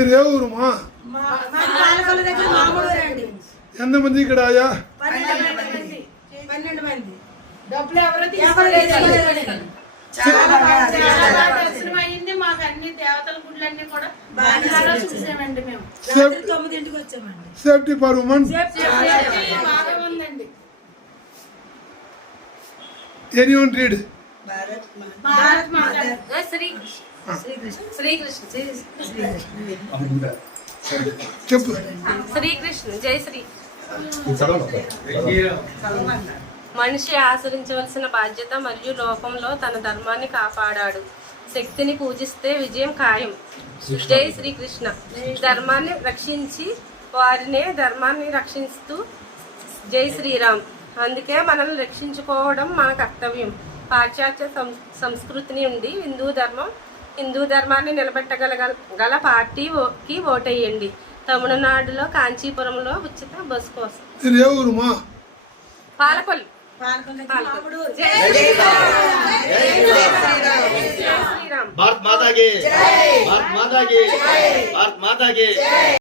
ఇది ఏ ఊరుమా? ఎంతమంది ఇక్కడ ఆయా? 12 మంది. డబ్బులు ఎవరు తీసుకోలేదు. చాలా దర్శనం అయింది. మాకు అన్ని దేవతల గుడ్లన్నీ కూడా బాగా చూసామండి. మేము 9ంటికి వచ్చామండి. సేఫ్టీ ఫర్ ఉమెన్ బాగా ఉందండి. ఎనీవన్ రీడ్ భారత్ మాత చెప్పు. శ్రీకృష్ణ జై శ్రీ. మనిషి ఆచరించవలసిన బాధ్యత మరియు లోకంలో తన ధర్మాన్ని కాపాడాడు. శక్తిని పూజిస్తే విజయం ఖాయం. జై శ్రీకృష్ణ. ధర్మాన్ని రక్షించి వారినే ధర్మాన్ని రక్షిస్తూ జై శ్రీరామ్. అందుకే మనల్ని రక్షించుకోవడం మన కర్తవ్యం. పాశ్చాత్య సంస్కృతిని నుండి హిందూ ధర్మాన్ని నిలబెట్టగల పార్టీకి ఓటేయండి. తమిళనాడులో కాంచీపురంలో ఉచిత బస్సు కోసం. పాలకొల్లు. జై శ్రీరామ్. భారత్ మాతా కీ. భారత్ మాతా కీ. భారత్ మాతా కీ.